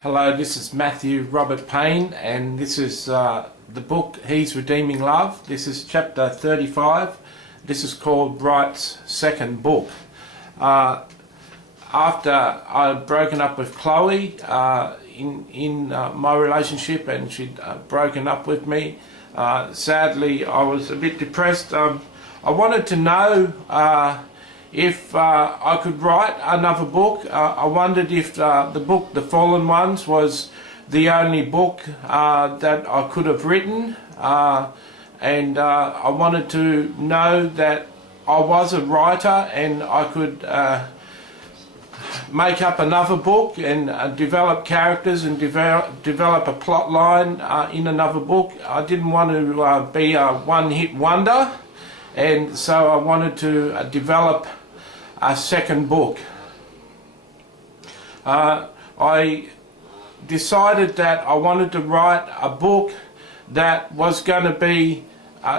Hello, this is Matthew Robert Payne, and this is the book He's Redeeming Love. This is chapter 35. This is called Wright's second book. After I'd broken up with Chloe in my relationship, and she'd broken up with me, sadly I was a bit depressed. I wanted to know if I could write another book. I wondered if the book The Fallen Ones was the only book that I could have written, and I wanted to know that I was a writer and I could make up another book and develop characters and develop a plot line in another book. I didn't want to be a one-hit wonder, and so I wanted to develop a second book. I decided that I wanted to write a book that was going to be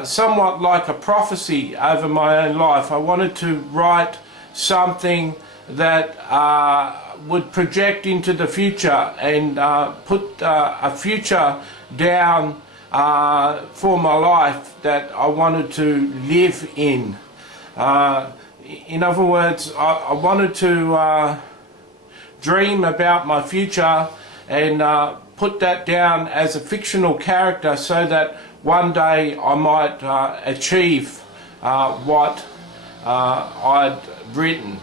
somewhat like a prophecy over my own life. I wanted to write something that would project into the future and put a future down for my life that I wanted to live in. In other words, I wanted to dream about my future and put that down as a fictional character so that one day I might achieve what I'd written.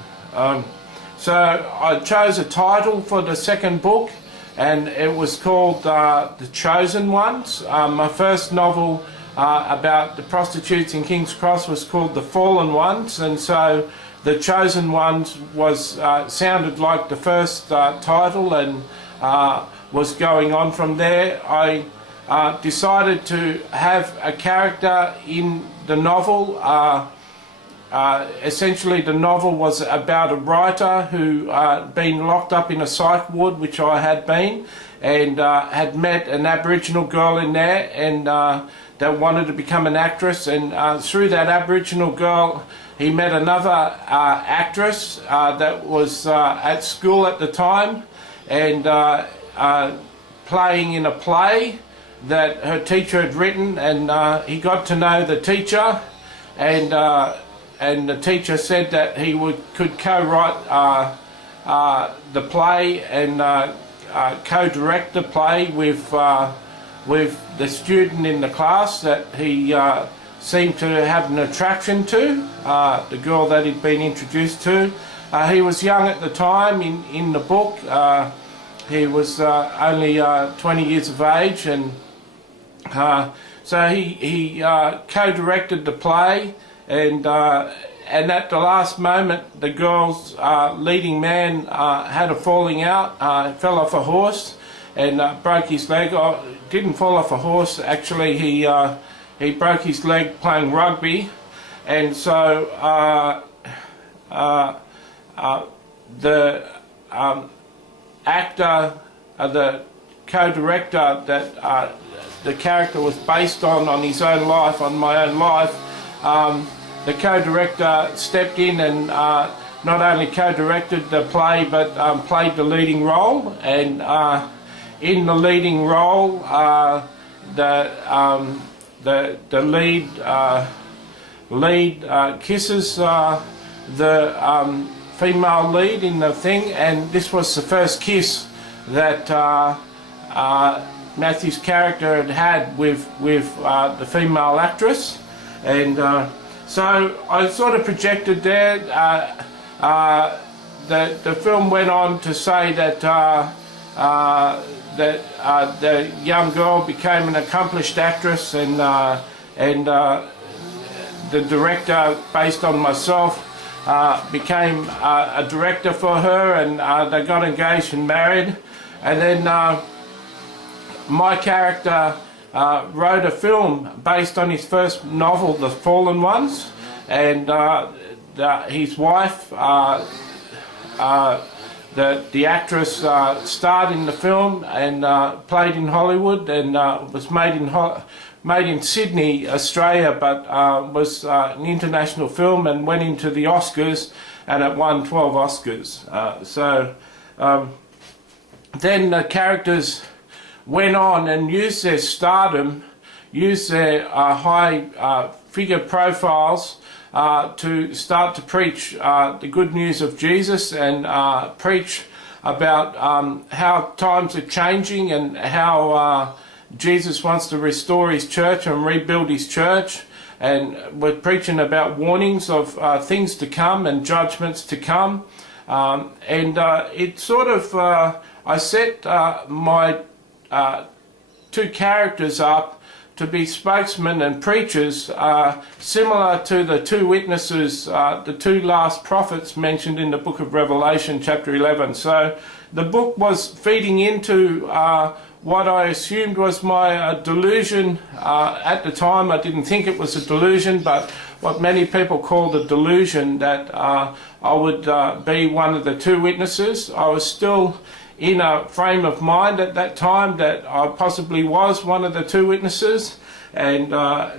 So I chose a title for the second book, and it was called The Chosen Ones. My first novel about the prostitutes in King's Cross was called The Fallen Ones, and so The Chosen Ones was sounded like the first title, and was going on from there. I decided to have a character in the novel. Essentially the novel was about a writer who had been locked up in a psych ward, which I had been, and had met an Aboriginal girl in there, and that wanted to become an actress, and through that Aboriginal girl he met another actress that was at school at the time, and playing in a play that her teacher had written, and he got to know the teacher, and the teacher said that he could co-write the play and co-direct the play with the student in the class that he seemed to have an attraction to, the girl that he'd been introduced to. He was young at the time in the book. He was only 20 years of age, and so he co-directed the play, and at the last moment the girl's leading man had a falling out, fell off a horse and broke his leg. Didn't fall off a horse, actually he broke his leg playing rugby, and so the actor, the co-director that the character was based on his own life, on my own life, the co-director stepped in and not only co-directed the play but played the leading role, and in the leading role the lead kisses the female lead in the thing, and this was the first kiss that Matthew's character had with the female actress, and so I sort of projected there. The film went on to say that the young girl became an accomplished actress, and the director, based on myself, became a director for her, and they got engaged and married. And then my character wrote a film based on his first novel, The Fallen Ones, and his wife, the actress, starred in the film and played in Hollywood, and was made in Sydney, Australia, but was an international film and went into the Oscars, and it won 12 Oscars. then the characters went on and used their stardom, used their high figure profiles to start to preach the good news of Jesus, and preach about how times are changing and how Jesus wants to restore his church and rebuild his church. And we're preaching about warnings of things to come and judgments to come. It sort of, I set my two characters up to be spokesmen and preachers, similar to the two witnesses, the two last prophets mentioned in the book of Revelation chapter 11. So the book was feeding into what I assumed was my delusion. At the time I didn't think it was a delusion, but what many people call the delusion, that I would be one of the two witnesses. I was still in a frame of mind at that time that I possibly was one of the two witnesses, and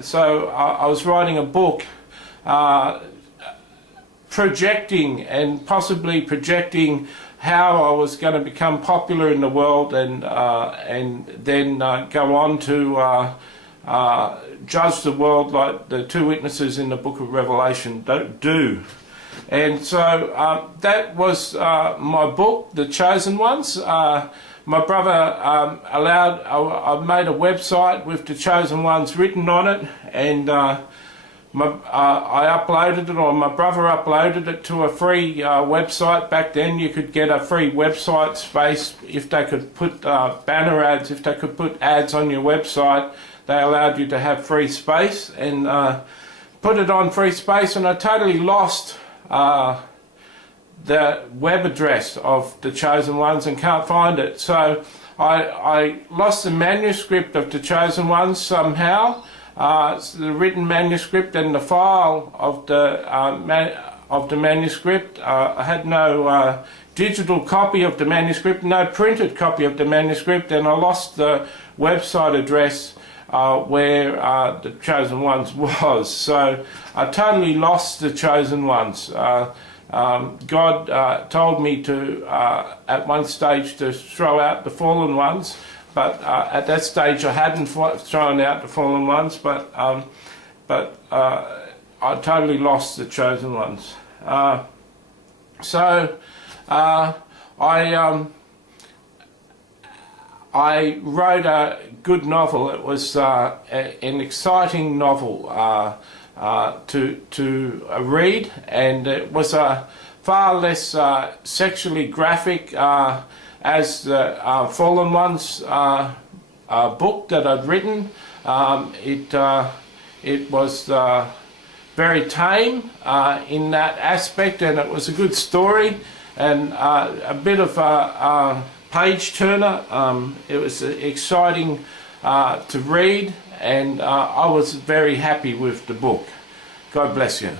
so I was writing a book projecting and possibly projecting how I was going to become popular in the world, and then go on to judge the world like the two witnesses in the book of Revelation do. And so that was my book, The Chosen Ones. My brother I made a website with The Chosen Ones written on it, and I uploaded it, or my brother uploaded it to a free website. Back then you could get a free website space if they could put banner ads, if they could put ads on your website. They allowed you to have free space, and put it on free space, and I totally lost the web address of The Chosen Ones and can't find it. So I lost the manuscript of The Chosen Ones somehow, the written manuscript and the file of the manuscript. I had no digital copy of the manuscript, no printed copy of the manuscript, and I lost the website address where The Chosen Ones was. So I totally lost The Chosen Ones. God told me to, at one stage, to throw out the fallen ones, but at that stage I hadn't thrown out the fallen ones, but I totally lost The Chosen Ones. I wrote a good novel. It was an exciting novel to read, and it was far less sexually graphic as the Fallen Ones book that I'd written. It was very tame in that aspect, and it was a good story and a bit of a page turner. It was exciting to read, and I was very happy with the book. God bless you.